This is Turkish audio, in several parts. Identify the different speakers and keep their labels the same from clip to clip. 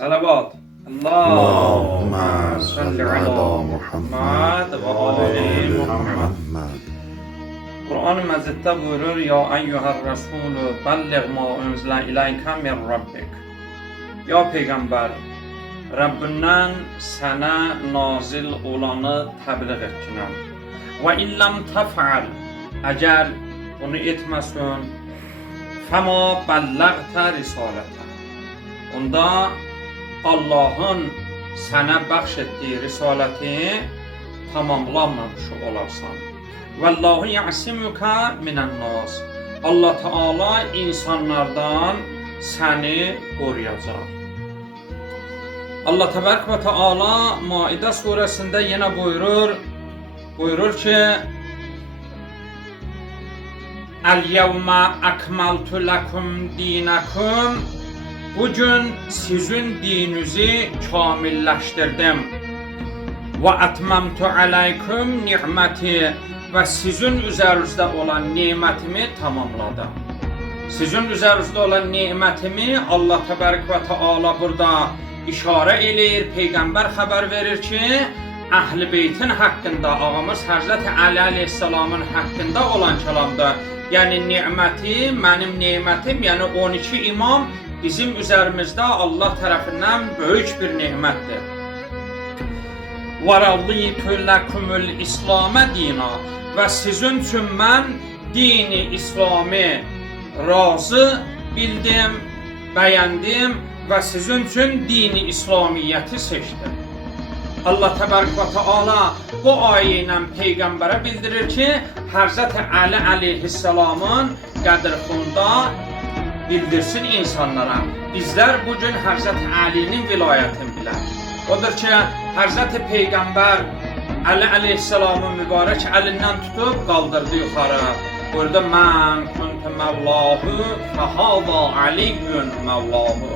Speaker 1: Salavat. اللهم Allahümme صل salli على ala محمد Muhammed ve ali Muhammed. محمد Kur'an-ı Mecid'de buyurur ya eyyuhar Resulü belliğ ma unzile ileyke min rabbik. Ya Peygamber Rabbinden sana nazil olanı tebliğ etkinəm. Ve illem tef'al eğer bunu etmesin fema bellagte risalete. Onda Allah'ın sana bəxş etdiyi risaləti tamamlanmamış olarsan. Vallahu ya'simuka minen nas. Allah Teala insanlardan səni qoruyacaq. Allah Təbarək və Teala Maidə surəsində yenə buyurur, buyurur ki: "El-yevme akmaltu lekum dinakum" Bugün sizin dininizi kamilleştirdim. Ve etmemtu aleyküm nimeti ve sizin üzerinizde olan nimetimi tamamladım. Sizin üzerinizde olan nimetimi Allah Tebarek ve Teala burada işare eləyir, Peygamber haber verir ki, Əhl-i Beytin haqqında, ağamız Həzrət Ali Aleyhisselamın haqqında olan kəlamda, yəni niməti, mənim nimətim, yəni 12 imam bizim üzerimizde Allah tarafından büyük bir nimettir. وَرَضِيتُ لَكُمُ الْإِسْلَامَ dina ve sizin için ben dini İslam'ı razı bildim, beğendim ve sizin için dini İslamiyeti seçtim. Allah Tebarek ve Teala bu ayeyle peygambere bildirir ki Hazreti Ali aleyhisselamın qədirxunda bildirsin insanlara. Bizler bugün Hazreti Ali'nin vilayetini bilen. Odur ki Hazreti Peygamber Ali aleyhisselamın mübarek elinden tutup kaldırdı yukarı. Burada men kuntu mevlahu fehada aliyyun mevlahu.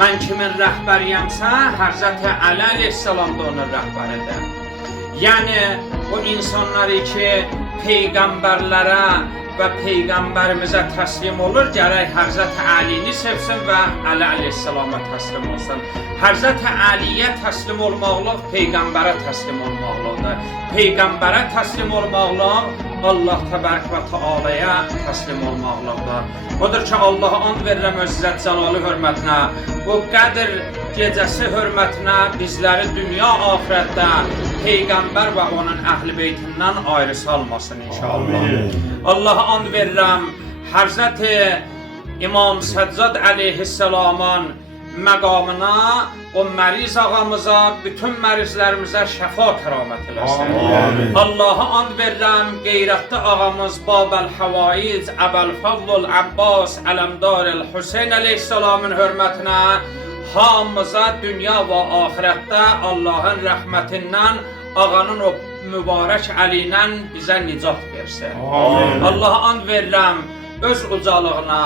Speaker 1: Ben kimin rəhbəriyəmsə, Hazreti Ali aleyhisselam da onun rəhbəridir. Yəni o insanları ki peygamberlere ve peygamberimize teslim olur, gerek Hazreti Ali'ni sevsin ve Ali Aleyhisselam'a teslim olsun. Hazreti Ali'ye teslim olmaqlıq peygambere teslim olmaqlıqdır. Peygambere teslim olmaqlıq Allah Tebarek ve Teala'ya teslim olmaqlıqdır. Odur ki Allah'a and verirəm öz İzzət Cəlalı hörmətinə. Bu qədir gecəsi hörmətinə bizləri dünya ahirətdə Peygamber ve onun əhl-i beytindən ayrı salmasın inşallah. Allah'a and verirəm Hazreti İmam Səccad aleyhisselamın məqamına, o məriz ağamıza, bütün mərizlərimizə şəfa kəramət eləsin. Amin. Allah'a and verirəm qeyrətli ağamız Babel Havaiz, Əbəl Fadlul Abbas, Ələmdaril Hüseyn aleyhisselamın hörmətinə hamımıza dünya və axirətdə Allahın rəhmətindən ağanın o mübarək əli ilə bizə nicat versin. Amin. Allah'a and verirəm öz ucalığına,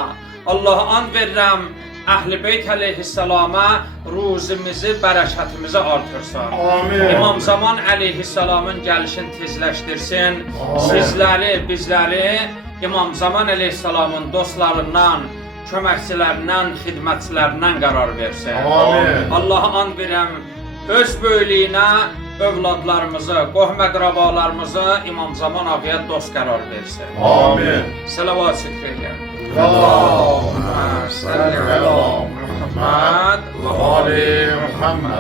Speaker 1: Allah'a and verirəm Əhl-i Beyt əleyhissəlama ruzimizi, bərəkətimizi artırsın. Amin. İmam Zaman əleyhissəlamın gəlişini tezləşdirsin. Amin. Sizləri, bizləri İmam Zaman əleyhissəlamın dostlarından, köməkçilərindən, xidmətçilərindən qərar versin. Amin. Allaha and verəm öz böylüyünə övladlarımızı, qohum əqrabalarımızı İmam Zaman ağaya dost qərar versin. Amin. Salavat şükür edirəm.
Speaker 2: Allah. صل على محمد Muhammed وآل محمد